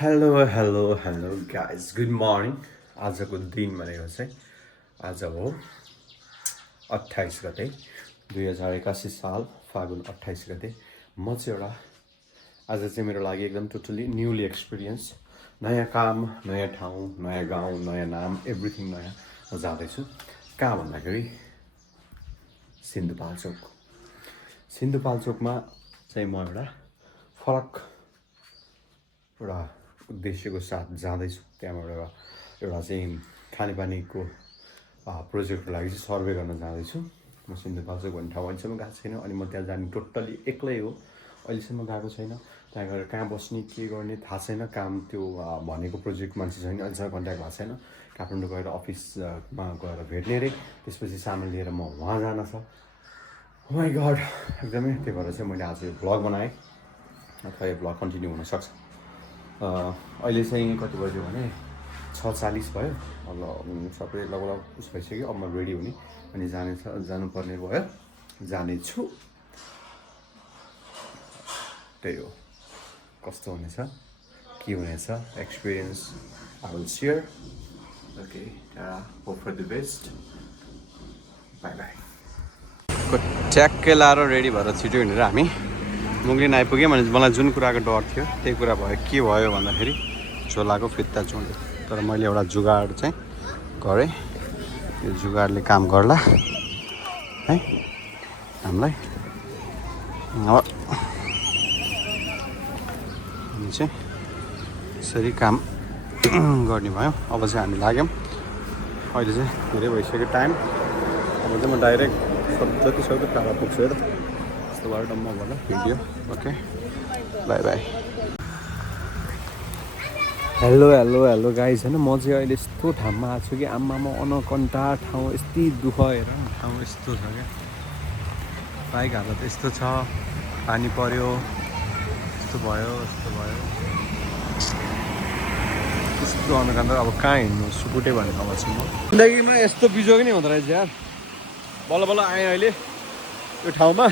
Hello guys good morning. आजको दिन भनेको चाहिँ आज हो 28 गते 2081 साल फागुन 28 गते। म चाहिँ एउटा आज चाहिँ मेरो लागि एकदम टोटली न्युली एक्सपिरियन्स, नयाँ काम, नयाँ ठाउँ, नयाँ गाउँ, नयाँ नाम, एभ्रिथिङ नयाँ। म जाँदैछु कहाँ भन्दाखेरि सिन्धुपाल्चोकमा चाहिँ म एउटा फरक एउटा उद्देश्यको साथ जाँदैछु। त्यहाँबाट एउटा चाहिँ खानेपानीको प्रोजेक्टको लागि चाहिँ सर्वे गर्न जाँदैछु। म सिन्धुपाल्चोक भन्ने ठाउँ अहिलेसम्म गएको छैन, अनि म त्यहाँ जाने टोटल्ली एक्लै हो। अहिलेसम्म गएको छैन, त्यहाँ गएर कहाँ बस्ने के गर्ने थाहा छैन। काम त्यो भनेको प्रोजेक्ट मान्छे छैन, अहिलेसम्म कन्ट्याक्ट भएको छैन। काठमाडौँ गएर अफिसमा गएर भेट्ने अरे, त्यसपछि सामान लिएर म वहाँ जान छ। माई गड, एकदमै। त्यही भएर चाहिँ मैले आज यो भ्लग बनाएँ, अथवा यो भ्लग कन्टिन्यू हुनसक्छ। अहिले चाहिँ कति बज्यो भने 6:40 भयो। अब सबै लगभग उस भइसक्यो। अब म रेडी हुने अनि जानुपर्ने भयो, जानेछु। त्यही हो, कस्तो हुनेछ, के हुनेछ, experience I will share. Okay, hope for the best, bye bye. ट्याक्कै लाएर रेडी भएर छिटो हिँडेर हामी मुङ्लिन आइपुग्यो। भने मलाई जुन कुराको डर थियो त्यही कुरा भयो। के भयो भन्दाखेरि झोलाको फित्ता चुँड्यो। तर मैले एउटा जुगाड चाहिँ गरेँ। यो जुगाडले काम गर्ला है हामीलाई। अब हामी चाहिँ यसरी काम गर्ने भयो। अब चाहिँ हामी लाग्यौँ। अहिले चाहिँ धेरै भइसक्यो टाइम। अब चाहिँ म डाइरेक्ट जति सक्दो टाढा पुग्छु है त। यस्तो भएर म होला video. Okay, by by. Hello guys. होइन, म चाहिँ अहिले यस्तो ठाउँमा आएको छु कि आम्मामा अनकन्टा ठाउँ, यति दुःख हेर न। ठाउँ यस्तो छ क्या, बाइक हालत यस्तो छ, पानी पर्यो, यस्तो भयो यस्तो अनकन्टा। अब कहाँ हिँड्नु, सुकुटे भनेर अब छु म। जिन्दगीमा यस्तो बिजोग नि हुँदो रहेछ यार। बल्ल आएँ अहिले यो ठाउँमा।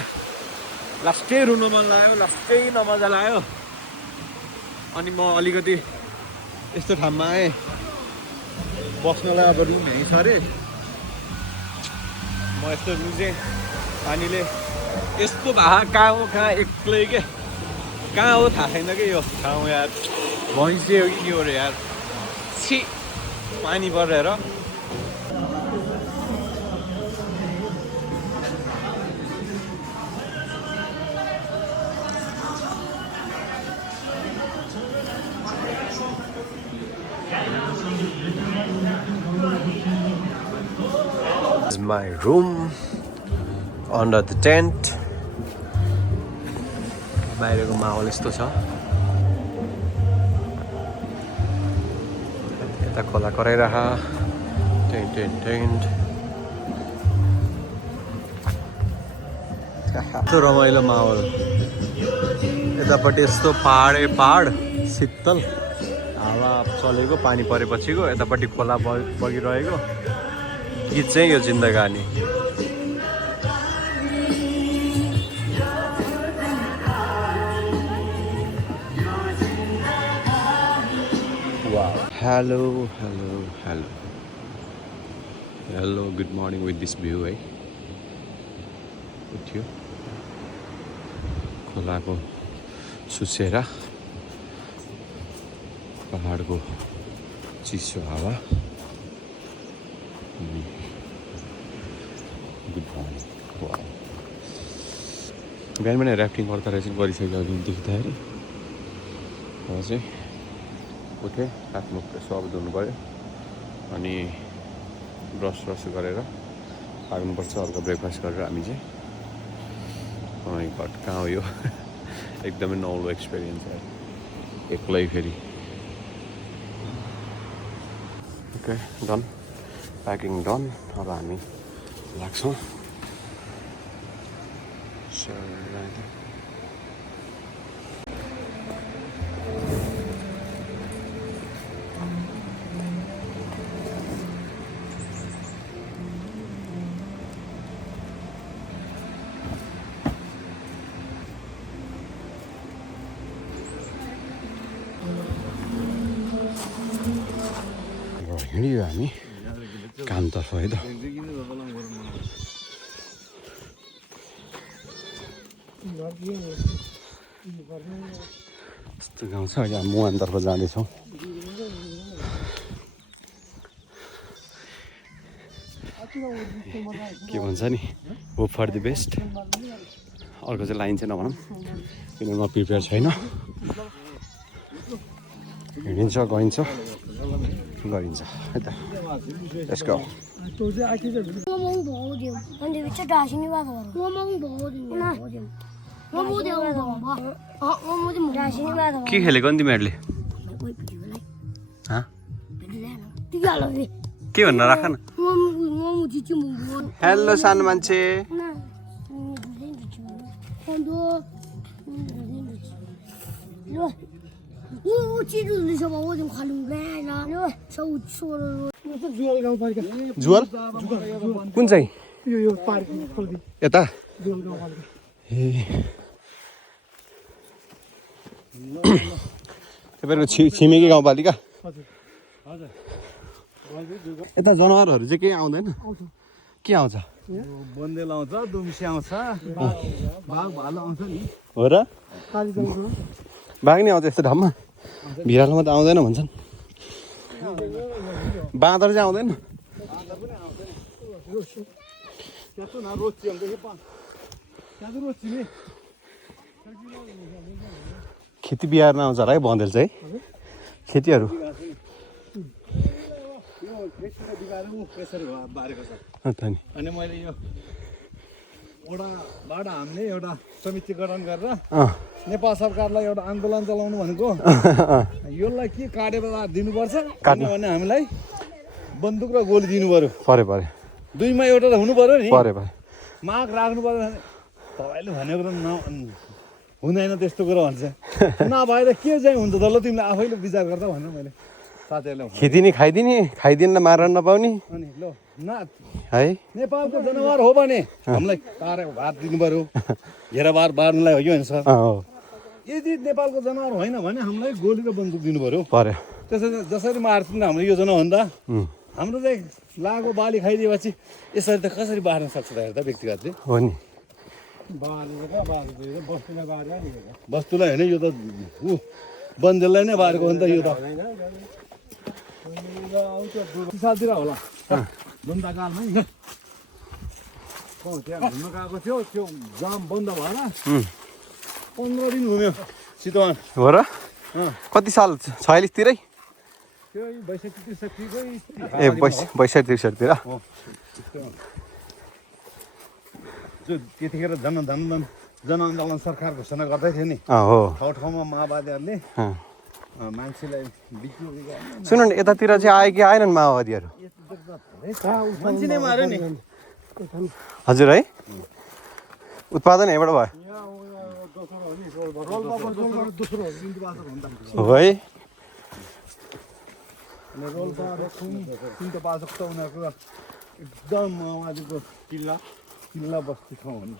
लास्टै रुन मन लाग्यो, लास्टै नमजा लाग्यो। अनि म अलिकति यस्तो ठाउँमा आएँ बस्नलाई। अब रुम यहीँ छ अरे। म यस्तो रुजेँ, पानीले यस्तो भए कहाँ हो, कहाँ एक्लै के कहाँ हो थाहा छैन कि यो ठाउँ यार। भैँसे हो कि के हो रे यार, छि पानी परेर। This is my room under the tent. बाहिरको माहौल यस्तो छ। यता खोला कराइरह, टेन्ट यस्तो रमाइलो माहौल। यतापट्टि यस्तो पहाड, शीतल हावा चलेको, पानी परेपछिको। यतापट्टि खोला बगिरहेको। गीत चाहिँ यो जिन्दगानी। Hello good morning with this view है। उठ्यो खोलाको सुसेरा, पहाडको चिसो हावा। Good morning. बिहान पनि ऱ्याफ्टिङ गर्दा रहेछ, गरिसक्यो अघि देख्दाखेरि। अब चाहिँ उठेँ, हात मुख सब धुनु पऱ्यो, अनि ब्रस गरेर लाग्नुपर्छ हल्का ब्रेकफास्ट गरेर हामी चाहिँ। घट कहाँ हो यो एकदमै नौलो एक्सपिरियन्स है, एक्लै फेरि। Okay, done, packing done. अब हामी लाग्छौँ। हिँडियो हामी कामतर्फ है त यस्तो गाउँ छ अहिले हामी मुहानतर्फ जाँदैछौँ के भन्छ नि होप फर द बेस्ट अर्को चाहिँ लाइन चाहिँ नभनौँ किनभने म प्रिपेयर छैन हिँडिन्छ गइन्छ गरिन्छ है त यसको के खेलेको नि तिमीहरूले के भन्न राख न हेलो सानो मान्छे जुवाल कुन चाहिँ यता ए तपाईँको छिमेकी गाउँपालिका यता जनावरहरू चाहिँ केही आउँदैन के आउँछ बन्देल आउँछ दुम्सी आउँछ बाघ भालु आउँछ नि हो र बाघ नि आउँछ यस्तो ठाउँमा भिरालोमा त आउँदैन भन्छन् बाँदर चाहिँ आउँदैन खेती बिहारमा आउँछ होला है बन्देल चाहिँ खेतीहरू अनि मैले यो ओडाबाट हामीले एउटा समिति गठन गरेर नेपाल सरकारलाई एउटा आन्दोलन चलाउनु भनेको यसलाई के काटेर दिनुपर्छ किनभने हामीलाई बन्दुक र गोली दिनु पर्यो दुईमा एउटा त हुनु पर्यो नि माग राख्नु पर्यो तपाईँले भनेको त हुँदैन त्यस्तो कुरो भन्छ नभएर के चाहिँ हुन्छ त ल तिमीले आफैले विचार गर्दा भनेर मैले साथीहरूलाई खेती नि खाइदिन्न मारेर नपाउने अनि ल न है नेपालको जनावर हो भने हामीलाई तारेको भात दिनु पर्यो घेराबार बार्नुलाई हो कि होइन सर यदि नेपालको जनावर होइन भने हामीलाई गोली र बन्दुक दिनु पर्यो त्यसरी जसरी मार्छौँ हाम्रो योजना हो नि त हाम्रो चाहिँ लागो बाली खाइदिएपछि यसरी त कसरी बार्न सक्छ त हेर्दा व्यक्तिगतले हो नि बस्तुलाई होइन यो त बन्देललाई नै बारेको हो नि त यो त सालतिर होला बन्दकालमै त्यहाँ घुम्न गएको थियो त्यो जाम बन्द भएर 15 दिन घुम्यो चितवन हो र कति साल 46 तिरै त्यो 62-63 ए 62-63 त्यतिखेर जनआन्दोलन सरकार घोषणा गर्दै थियो नि ठाउँ ठाउँमा माओवादीहरूले मान्छेलाई सुन्नु न यतातिर चाहिँ आयो कि आएनन् माओवादीहरू मान्छे नै मार्यो नि हजुर है उत्पादन यहाँबाट भयो हो है उनीहरूको एकदम माओवादीको किल्ला बस्ती ठाउँ हो नि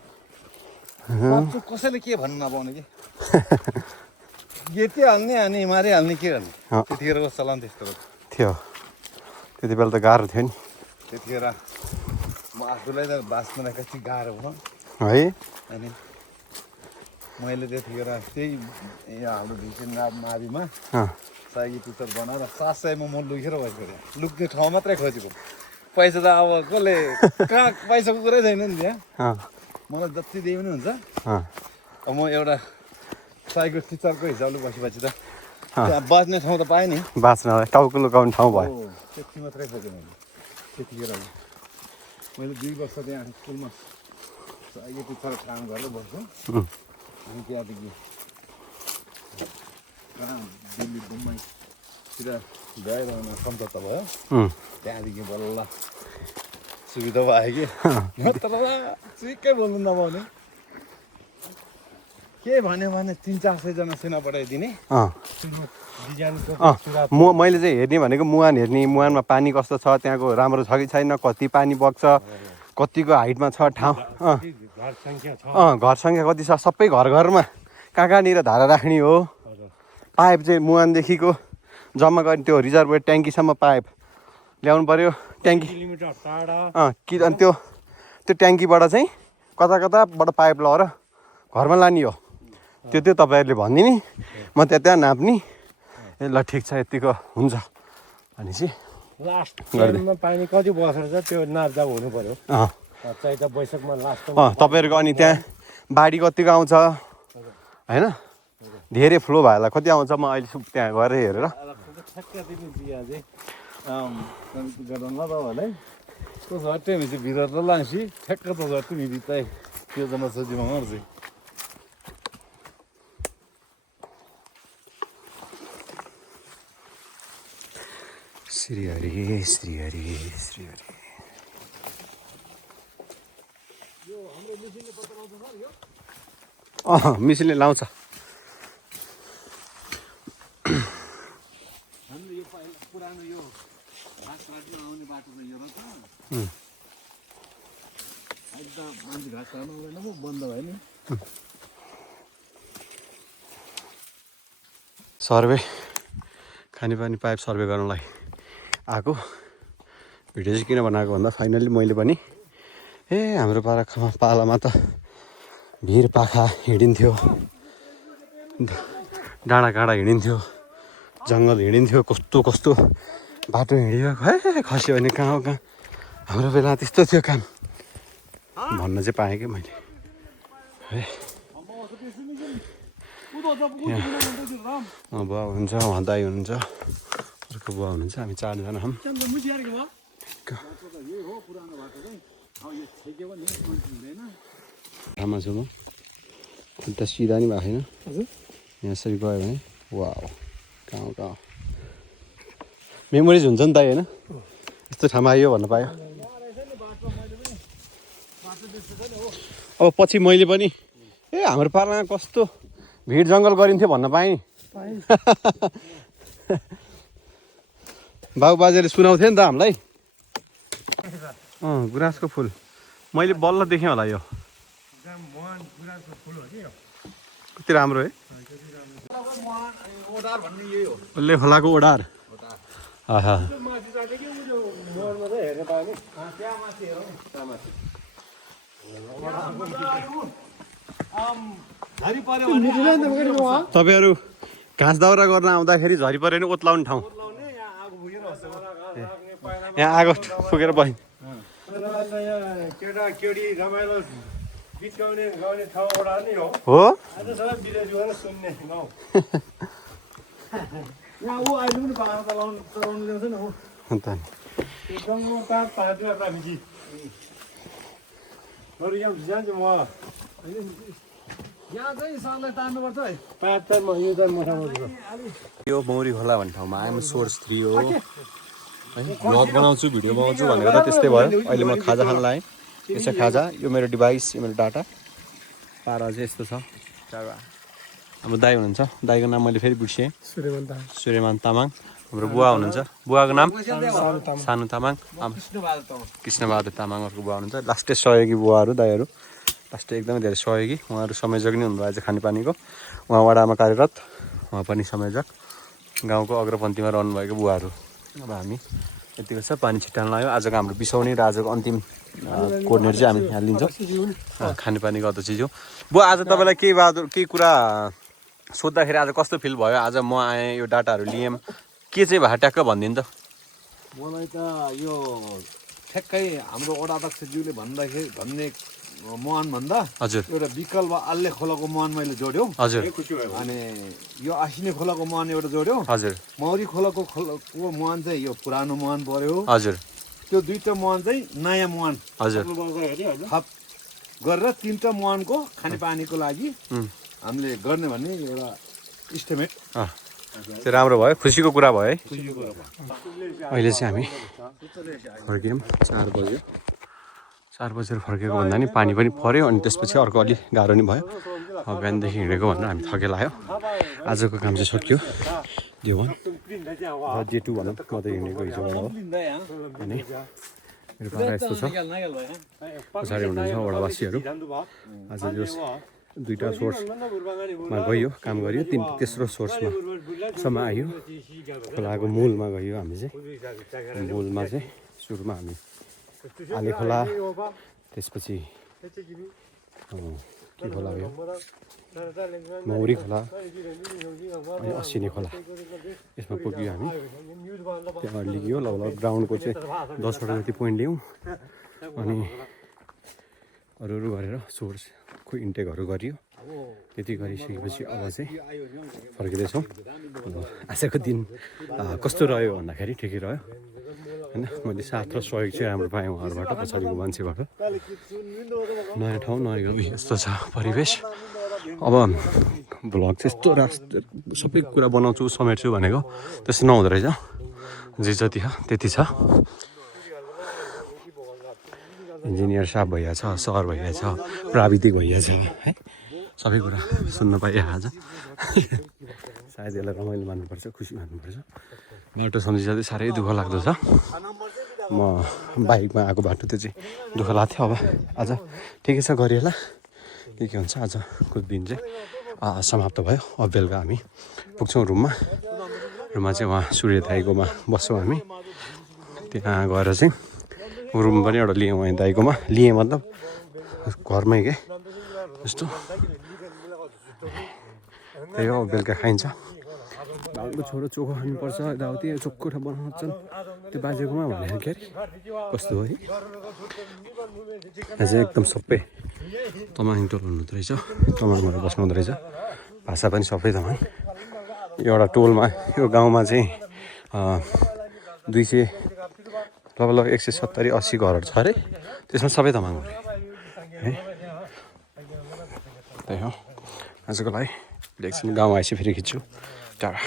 कसैले के भन्नु नपाउने कि यति हाल्ने अनि मारिहाल्ने के गर्ने त्यतिखेरको चलन त्यस्तो थियो त्यति बेला त गाह्रो थियो नि त्यतिखेर म आफूलाई त बाँच्नलाई कति गाह्रो भयो है अनि मैले त्यतिखेर त्यही हाम्रो भिसिन माविमा साइकी पुत्तर बनाएर 700 म लुकेर बसेको लुक्ने ठाउँ मात्रै खोजेको पैसा त अब कसले कहाँ पैसाको कुरै छैन नि त्यहाँ मलाई जति दिए पनि हुन्छ अब म एउटा साइको टिचरको हिसाबले बसेपछि त त्यहाँ बाँच्ने ठाउँ त पाएँ नि बाँच्नलाई टाउको लुकाउने ठाउँ भयो त्यति मात्रै खोजेँ मैले त्यतिखेर मैले 2 वर्ष त्यहाँ स्कुलमा साइको टिचर काम गरेर बस्छु अनि त्यहाँदेखि दिल्ली मुम्बईतिर गएर सम्झौता भयो त्यहाँदेखि बल्ल सुविधा भयो कि तर चिक्कै बोल्नु नपाउने के भन्यो भने 300-400 जना सेना पठाइदिने मैले चाहिँ हेर्ने भनेको मुहान हेर्ने मुहानमा पानी कस्तो छ त्यहाँको राम्रो छ कि छैन कति पानी बग्छ कतिको हाइटमा छ ठाउँ घर सङ्ख्या कति छ सबै घरमा कहाँनिर धारा राख्ने हो पाइप चाहिँ मुहानदेखिको जम्मा गर्ने त्यो रिजर्भर ट्याङ्कीसम्म पाइप ल्याउनु पऱ्यो ट्याङ्की किलोमिटर टाढा कि अनि त्यो ट्याङ्कीबाट चाहिँ कताबाट पाइप लगाएर घरमा लाने हो त्यो तपाईँहरूले भनिदिने म त्यहाँ नाप्ने ए ल ठिक छ यतिको हुन्छ भनेपछि लास्ट टाइममा पानी कति बसेर छ त्यो नाप्दा हुनु पर्यो चैत वैशाखमा लास्टमा तपाईँहरूको अनि त्यहाँ बाढी कतिको आउँछ होइन धेरै फ्लो भएला कति आउँछ म अहिले त्यहाँ गएर हेरेर ठ्याक्क दिनु बिहा चाहिँ गराउनु ल तपाईँहरूलाई तो झट्टै हुन्छ भित्र लान्सी ठ्याक्क त झट्टै मिदितै त्यो जना सजिलो मर्छ श्री हरि श्री हरि श्री हरि मिसिनले लाउँछ हाम्रो यो पुरानो यो घाँस काट्नु आउने बाटो त यो र त एकदम मान्छे घाँस काट्नु आउँदैन पो बन्द भयो नि सर्वे खानेपानी पाइप सर्वे गर्नलाई आएको भिडियो चाहिँ किन बनाएको भन्दा फाइनल्ली मैले पनि हाम्रो पालामा त भिर पाखा हिँडिन्थ्यो डाँडा काँडा हिँडिन्थ्यो जङ्गल हिँडिन्थ्यो कस्तो बाटो हिँडियो खस्यो भने कहाँ हो कहाँ हाम्रो बेला त्यस्तो थियो काम भन्न चाहिँ पाएँ कि मैले बुवा हुनुहुन्छ उहाँ दाई हुनुहुन्छ अर्को बुवा हुनुहुन्छ हामी चारजना हौँ आमा छु म अन्त सिधा नि भएको छैन यहाँ यसरी गयो भने वा कहाँ मेमोरिज हुन्छ नि त होइन यस्तो ठाउँमा आइयो भन्न पायो अब पछि मैले पनि हाम्रो पालामा कस्तो भिड जङ्गल गरिन्थ्यो भन्न पाएँ बाबुबाजेले सुनाउँथ्यो नि त हामीलाई गुराँसको फुल मैले बल्ल देखेँ होला यो कति राम्रो है उसले खोलाको ओडार तपाईँहरू घाँस दाउरा गर्न आउँदाखेरि झरी पऱ्यो भने ओत्लाउने ठाउँ यहाँ आगो फुकेर बस्यो केटा केटी रमाइलो गीत गाउने ठाउँ एउटा नै हो हो आज सबै विदेशी भएर सुन्ने गाउँ यहाँ ऊ अहिले पनि पाहाड चलाउनु जान्छ नि हो अन्त त्यो जङ्गलमा पाहाडतिर राखेपछि बरु यहाँ जान्छु म यहाँ चाहिँ सरलाई तान्नुपर्छ है पाहाड त म यो त मोटामोटी यो मौरी खोला भन्ने ठाउँमा आइएम सोर्स 3 हो है भ्लग बनाउँछु भिडियो बनाउँछु भनेको त त्यस्तै भयो अहिले म खाजा खान लाएँ यसो खाजा यो मेरो डिभाइस यो मेरो डाटा पारा चाहिँ यस्तो छ हाम्रो दाई हुनुहुन्छ दाईको नाम मैले फेरि बिर्सेँ सूर्यमान तामाङ हाम्रो बुवा हुनुहुन्छ बुवाको नाम सानु तामाङ कृष्णबहादुर तामाङहरूको बुवा हुनुहुन्छ लास्टै सहयोगी बुवाहरू दाईहरू लास्टै एकदमै धेरै सहयोगी उहाँहरू संयोजक नै हुनुभएको छ खानेपानीको उहाँ वडामा कार्यरत उहाँ पनि संयोजक गाउँको अग्रपन्थीमा रहनुभएको बुवाहरू अब हामी यतिको छ पानी छिट्टान लाग्यो आजको हाम्रो बिसाउने र आजको अन्तिम कोर्डिनेट चाहिँ हामी यहाँ लिन्छौँ खानेपानीको अध्यक्ष हो बुवा आज तपाईँलाई केही कुरा सोद्धाखेरि आज कस्तो फिल भयो आज म आएँ यो डाटाहरू लिएँ के चाहिँ भयो ट्याक्क भनिदिनु त मलाई त यो ठ्याक्कै हाम्रो वडा अध्यक्षज्यूले भन्ने मुहान भन्दा हजुर एउटा विकल्प आल्ले खोलाको मुहान मैले जोड्यो हजुर अनि यो आसिने खोलाको मुहान एउटा जोड्यो हजुर मौरी खोलाको मुहान चाहिँ यो पुरानो मुहान पर्यो हजुर त्यो दुईटा मुहान चाहिँ नयाँ मुहान हजुर थप गरेर तीनटा मुहानको खानेपानीको लागि हामीले गर्ने भन्ने एउटा इस्टिमेट त्यो राम्रो भयो खुसीको कुरा भयो है अहिले चाहिँ हामी फर्क्यौँ 4 बज्यो 4 बजेर फर्केको भन्दा नि पानी पनि पऱ्यो अनि त्यसपछि अर्को अलि गाह्रो नि भयो बिहानदेखि हिँडेको भनेर हामी थकेर आयो आजको काम चाहिँ सकियो डे 1 र डे 2 भनौँ म त हिँडेको हिजोबाट हो अनि मेरो पारा यस्तो छ पछाडि हुनुहुन्छ वडावासीहरू आज जो दुईवटा सोर्समा गयो काम गरियो तेस्रो सोर्समा सम्म आयो खोलाको मूलमा गयो हामी चाहिँ मूलमा चाहिँ सुरुमा हामी आले खोला त्यसपछि के खोला भयो मौरी खोला अनि असिने खोला यसमा पुग्यो हामी त्यहाँ लिग्यो लगभग ग्राउन्डको चाहिँ 10वटा जति पोइन्ट लियौँ अनि अरू गरेर सोर्सको इन्टेकहरू गरियो त्यति गरिसकेपछि अब चाहिँ फर्किँदैछौँ आजको दिन कस्तो रह्यो भन्दाखेरि ठिकै रह्यो होइन मैले साथ र सहयोग चाहिँ राम्रो पाएँ उहाँहरूबाट पछाडिको मान्छेबाट नयाँ ठाउँ नयाँ यस्तो छ परिवेश अब भ्लग चाहिँ यस्तो सबै कुरा बनाउँछु समेट्छु भनेको त्यस्तो नहुँदो रहेछ जे जति छ त्यति छ इन्जिनियर साहब भइया छ सर भइया छ प्राविधिक भइया छ है सबै कुरा सुन्न पाइयो आज सायद यसलाई रमाइलो मान्नुपर्छ खुसी मान्नुपर्छ बाटो सम्झिँदा चाहिँ साह्रै दुःख लाग्दो छ म बाइकमा आएको बाटो त्यो चाहिँ दुःख लाग्थ्यो अब आज ठिकै छ गरिएला के हुन्छ आजको दिन चाहिँ समाप्त भयो अब बेलुका हामी पुग्छौँ रुममा चाहिँ उहाँ सूर्य दाइकोमा बस्छौँ हामी त्यहाँ गएर चाहिँ रुम पनि एउटा लिएँ उहाँ दाइकोमा लिएँ मतलब घरमै के यस्तो त्यही हो बेलुका खाइन्छ बाबुको छोरो चोखो खानुपर्छ यताउति चोखो बनाउँछन् त्यो बाजेकोमा भनेर के अरे कस्तो हो है यहाँ चाहिँ एकदम सबै तमाङ टोल हुनुहुँदो रहेछ तमाङबाट बस्नु हुँदो रहेछ भाषा पनि सबै तमाङ एउटा टोलमा यो गाउँमा चाहिँ 200 लगभग 170-80 घरहरू छ अरे त्यसमा सबै तमाङ हो है त्यही हो आजको लागि एकछिन गाउँ आएपछि फेरि खिच्छु टाढा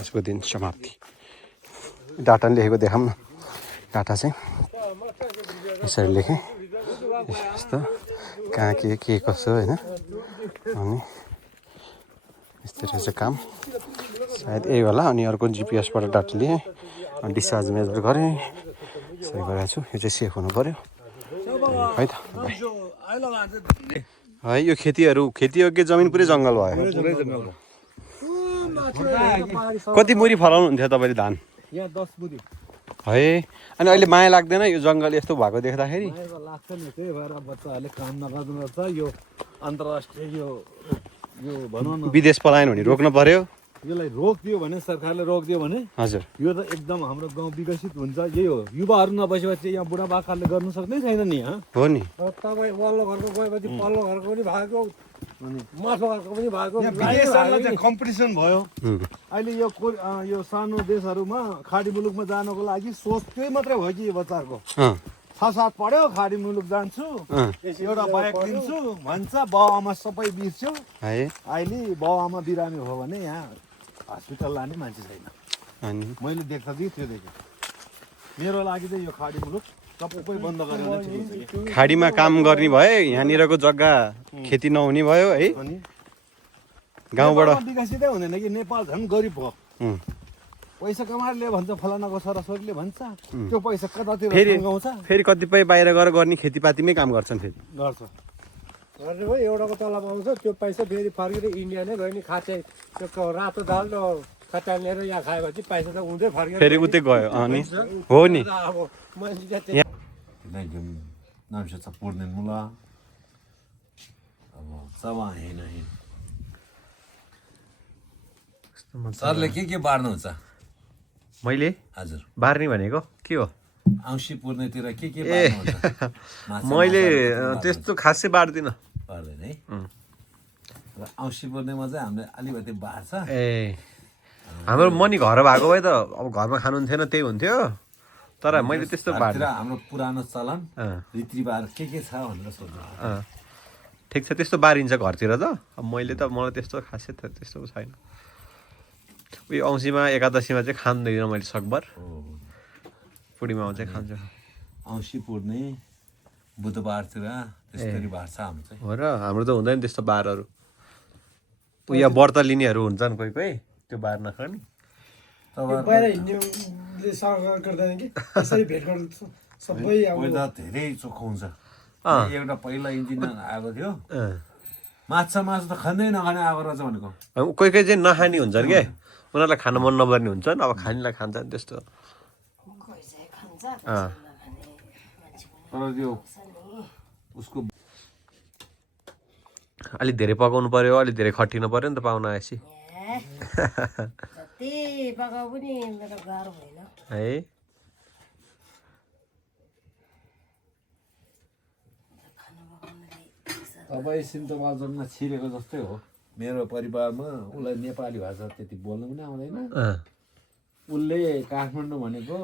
आजको दिन समाप्ति डाटा पनि लेखेको देखाऊँ न डाटा चाहिँ यसरी लेखेँ यस्तो कहाँ के कसो होइन अनि यस्तो रहेछ काम सायद यही होला अनि अर्को जिपिएसबाट डाटा लिएँ अनि डिस्चार्ज मेजर गरेँ यसरी गरेको छु यो चाहिँ सेफ हुनु पऱ्यो है त है यो खेतीयोग्य जमिन पुरै जङ्गल भयो कति मुरी फलाउनुहुन्थ्यो तपाईँले धान यहाँ 10 बुधी है अनि अहिले माया लाग्दैन यो जङ्गल यस्तो भएको देख्दाखेरि लाग्छ नि त्यही भएर बच्चाहरूले काम नगर्नु पर्छ यो अन्तर्राष्ट्रिय यो भनौँ न विदेश पलायन हुने रोक्नु पर्यो यसलाई रोकिदियो भने सरकारले रोकिदियो भने हजुर यो त एकदम हाम्रो गाउँ विकसित हुन्छ यही हो युवाहरू नबसेपछि यहाँ बुढापाकाले गर्नु सक्नै छैन नि हो नि तपाईँ वल्लो घरको गएपछि पल्लो घरको पनि भएको माथि घरको पनि भएको कम्पिटिसन भयो अहिले यो सानो देशहरूमा खाडी मुलुकमा जानको लागि सोच त्यही मात्रै भयो कि यो बच्चाहरूको 6-7 पढ्यो खाडी मुलुक जान्छु एउटा बाइक दिन्छु भन्छ बाउ आमा सबै बिर्स्यो अहिले बाउ आमा बिरामी हो भने यहाँ हस्पिटल लाने मान्छे छैन मैले देख्छ कि त्यो देखेँ मेरो लागि चाहिँ यो खाडी मुलुक सबै बन्द गरेर खाडीमा काम गर्ने भए यहाँनिरको जग्गा खेती नहुने भयो है गाउँबाट विकसितै हुँदैन कि नेपाल झन् गरिब हो पैसा कमाएर ल्यायो भन्छ फलानाको छोराछोरीले भन्छ त्यो पैसा कतातिर गाउँछ फेरि कतिपय बाहिर गएर गर्ने खेतीपातीमै काम गर्छन् फेरि गर्छ गर्ने भयो एउटाको तलब आउँछ त्यो पैसा फेरि फर्केर इन्डिया नै गयो नि खाँचे त्यो रातो दाल र खटालेर यहाँ खाएपछि पैसा त उठ्दै फर्केर फेरि उतै गयो अनि हो नि अब नामशेष पूर्ण मुला अब सवा हेन सरले के बार्नुहुन्छ मैले हजुर बार्ने भनेको के हो औँसी पूर्णतिर के बार्नुहुन्छ मैले त्यस्तो खासै बार्दिनँ बार्दैन है र औँसी पूर्णिमा चाहिँ हामीले अलिकति बार्छ हाम्रो मनी घर भएको भए त अब घरमा खानु हुन्थेन त्यही हुन्थ्यो तर मैले त्यस्तो बार्दिनँ हाम्रो पुरानो चलन रीतिरिवाज के छ भनेर सोध्नु ठिक छ त्यस्तो बारिन्छ घरतिर त अब मैले त मलाई त्यस्तो खासै त त्यस्तो छैन उयो औँसीमा एकादशीमा चाहिँ खाँदैन मैले सकभर पूर्णिमामा चाहिँ खान्छु औँसी पूर्णे बुधबारतिर त्यसरी बार्छ हाम्रो चाहिँ हो र हाम्रो त हुँदैन त्यस्तो बारहरू उयो व्रत लिनेहरू हुन्छन् कोही कोही त्यो बार नखाने बाहिर हिँड्नेले गर्दैन कि त्यसरी भेट गर्नु सबै वेदर धेरै चोखो हुन्छ एउटा पहिला इन्जिनियर आएको थियो माछा मासु त खाँदै नखाने आएको रहेछ भनेको कोही कोही चाहिँ नखाने हुन्छन् क्या उनीहरूलाई खान मन नपर्ने हुन्छन् अब खानेलाई खान्छन् त्यस्तो तर त्यो उसको अलिक धेरै पकाउनु पर्यो अलिक धेरै खटिनु पर्यो नि त पाहुना आएपछि जति पकाउ पनि मेरो गाह्रो भएन है तपाईँ सिन्धुपाल्चोकमा छिरेको जस्तै हो मेरो परिवारमा उसलाई नेपाली भाषा त्यति बोल्नु पनि आउँदैन उसले काठमाडौँ भनेको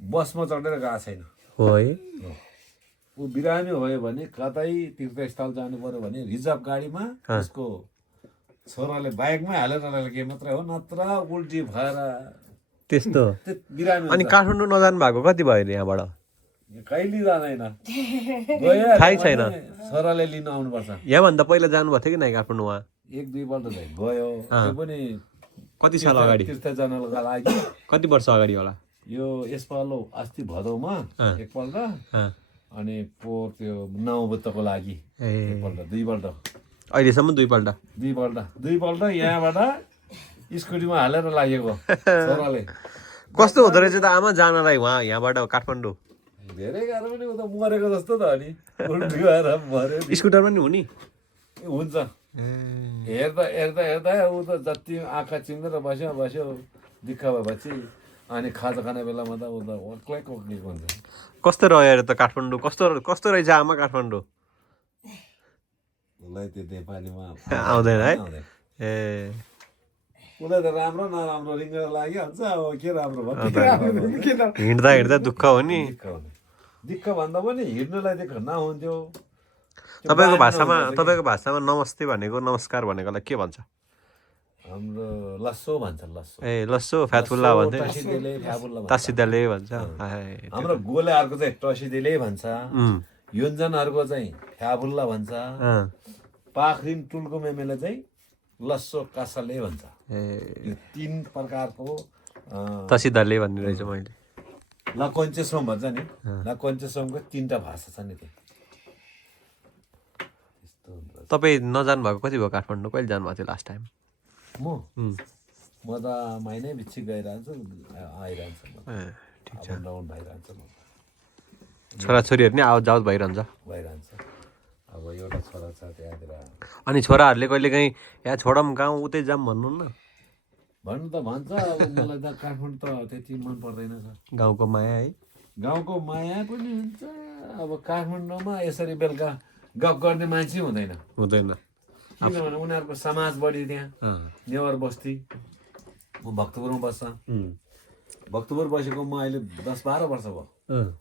बसमा चढेर गएको छैन हो है ऊ बिरामी भयो भने कतै तीर्थस्थल जानु पर्यो भने रिजर्भ गाडीमा उसको छोराले बाइकमै हालेर लगे मात्रै हो नत्र उल्टी भएर त्यस्तो बिरामी अनि काठमाडौँ नजानु भएको कति भयो नि यहाँबाट कहिले जाँदैन गयो थाहै छैन छोराले लिन आउनुपर्छ यहाँभन्दा पहिला जानुभएको थियो कि नै काठमाडौँ उहाँ एक दुईपल्ट चाहिँ गयो त्यो पनि कति साल अगाडि तीर्थ जानको लागि कति वर्ष अगाडि होला यो यसपालो अस्ति भदौमा एकपल्ट अनि पोहोर त्यो नौबत्तको लागि एकपल्ट दुईपल्ट अहिलेसम्म दुईपल्ट यहाँबाट स्कुटीमा हालेर लागेको छोराले कस्तो हुँदो रहेछ त आमा जानलाई उहाँ यहाँबाट काठमाडौँ धेरै गाह्रो पनि उ त मरेको जस्तो त अनि उल्टी भएर मऱ्यो स्कुटरमा नि हुने हुन्छ हेर्दा हेर्दा हेर्दा ऊ त जति आँखा चिम्लेर बस्यो दिक्क भएपछि अनि खाजा खाने बेलामा त ऊ त ओक्लेको हुन्छ कस्तो रह्यो अरे त काठमाडौँ कस्तो रहेछ आमा काठमाडौँ उसलाई त्यो नेपालीमा आउँदैन है ए उसलाई त राम्रो नराम्रो रिङ्गेर लागिहाल्छ अब के राम्रो हिँड्दा हिँड्दा दुःख हो नि दिक्क भन्दा पनि हिँड्नुलाई दिक्क नहुन्थ्यो तपाईँको भाषामा नमस्ते भनेको नमस्कार भनेकोलाई के भन्छ हाम्रो लस्सो भन्छ लस्सो ए लस्सो फ्यातफुल्ला भन्छ तासिदाले भन्छ हाम्रो गोलेहरूको चाहिँ टसिदेले भन्छ योन्जनहरूको चाहिँ फ्याफुल्ला भन्छ पाखरिन टुल्को मेमेले चाहिँ लस्सो कासाले भन्छ यो तीन प्रकारको तसिदाले भन्ने रहेछ मैले लकोन्चेसोम भन्छ नि लकोन्चेसोमको तीनटा भाषा छ नि त्यो तपाईँ नजानु भएको कति भयो काठमाडौँ कहिले जानुभएको थियो लास्ट टाइम म त महिनै पछि गइरहन्छु आइरहन्छ डाउन भइरहन्छ छोराछोरीहरू नि आवत जावत भइरहन्छ अब एउटा छोरा छ त्यहाँतिर अनि छोराहरूले कहिले काहीँ यहाँ छोडौँ गाउँ उतै जाऊँ भन्नु न भन्नु त भन्छ अब मलाई त काठमाडौँ त त्यति मन पर्दैन सर गाउँको माया है गाउँको माया पनि हुन्छ अब काठमाडौँमा यसरी बेलुका गफ गर्ने मान्छे हुँदैन किनभने उनीहरूको समाज बढी त्यहाँ नेवार बस्ती म भक्तपुरमा बस्छ भक्तपुर बसेको म अहिले 10-12 वर्ष भयो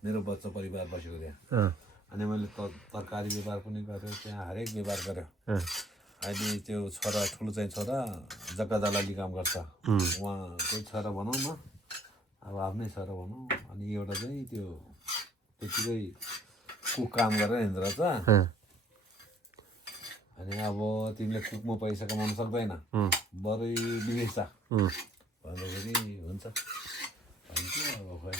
मेरो बच्चा परिवार बसेको त्यहाँ अनि मैले तरकारी व्यापार पनि गरेँ त्यहाँ हरेक व्यापार गरेँ अहिले त्यो छोरा ठुलो चाहिँ छोरा जग्गा दलाली काम गर्छ उहाँ कोही छोरा भनौँ न अब आफ्नै छोरा भनौँ अनि एउटा चाहिँ त्यो त्यतिकै कुक काम गरेर हिँड्दो रहेछ अनि अब तिमीले कुकमा पैसा कमाउनु सक्दैन बरु विदेश जा भन्दाखेरि हुन्छ भन्थ्यो अब खोइ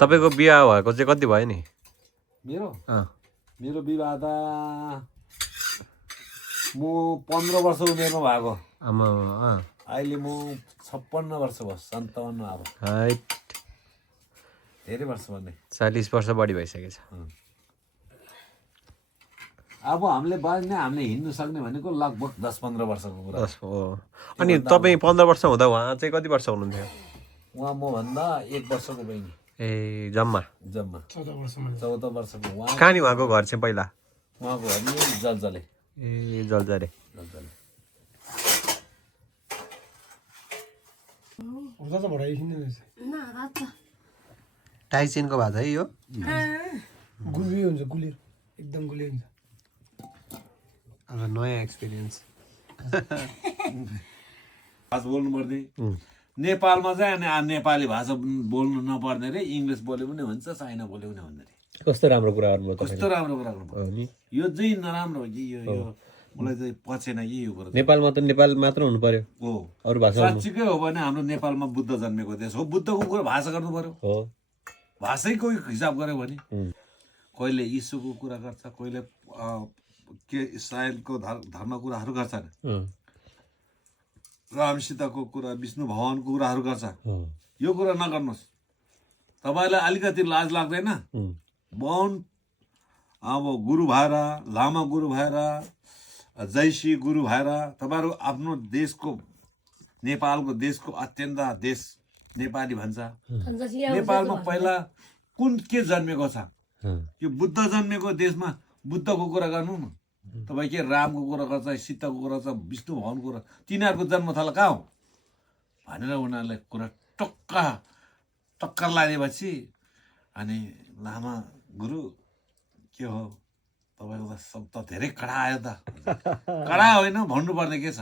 तपाईँको बिहा भएको चाहिँ कति भयो नि मेरो विवाह त म 15 वर्ष उमेरमा भएको अहिले म 56 वर्ष भयो 57 अब धेरै वर्ष भन्ने 40 वर्ष बढी भइसकेछ अब हामीले बाँच्ने हामीले हिँड्नु सक्ने भनेको लगभग 10-15 वर्षको कुरा हो अनि तपाईँ 15 वर्ष हुँदा उहाँ चाहिँ कति वर्ष हुनुहुन्थ्यो उहाँ म भन्दा 1 वर्षको बहिनी ए जम्मा 14 वर्षको उहाँ कहाँ नि उहाँको घर चाहिँ पहिला उहाँको घर नि जलजले ए जलजरे टाइचेनको भात है यो गुलियो हुन्छ गुलियो एकदम गुलियो हुन्छ अब नयाँ एक्सपिरियन्स भाषा बोल्नु पर्ने नेपालमा चाहिँ अनि नेपाली भाषा बोल्नु नपर्ने रे इङ्ग्लिस बोल्यो पनि हुन्छ चाइना बोल्यो पनि हुँदैन कस्तो राम्रो कुरा गर्नुभयो कस्तो राम्रो कुरा गर्नु यो चाहिँ नराम्रो हो कि यो मलाई चाहिँ पचेन कि यो कुरा नेपालमा त नेपाल मात्र हुनु पर्यो हो अरू भाषा साँच्चीकै हो भने हाम्रो नेपालमा बुद्ध जन्मेको देश हो बुद्धको कुरा भाषा गर्नु पर्यो हो भाषैको हिसाब गर्यो भने कहिले यीशुको कुरा गर्छ, कहिले के इस्रायलको धर्म कुराहरू गर्छन्, राम सीताको कुरा, विष्णु भगवानको कुराहरू गर्छ। यो कुरा नगर्नुहोस्। तपाईँलाई अलिकति लाज लाग्दैन? बाहुन अब गुरु भएर, लामा गुरु भएर, जैसी गुरु भएर तपाईँहरू आफ्नो देशको, नेपालको देशको अत्यन्त देश नेपाली भन्छ। नेपालमा पहिला कुन के जन्मेको छ? यो बुद्ध जन्मेको देशमा बुद्धको कुरा गर्नु न। तपाईँ के रामको कुरा गर्छ, सीताको कुरा गर्छ, विष्णु भगवानको कुरा, तिनीहरूको जन्मथलो कहाँ हो भनेर उनीहरूलाई कुरा टक्कर लागेपछि अनि लामा गुरु के हो तपाईँको त शब्द धेरै कडा आयो त। कडा होइन, भन्नुपर्ने के छ?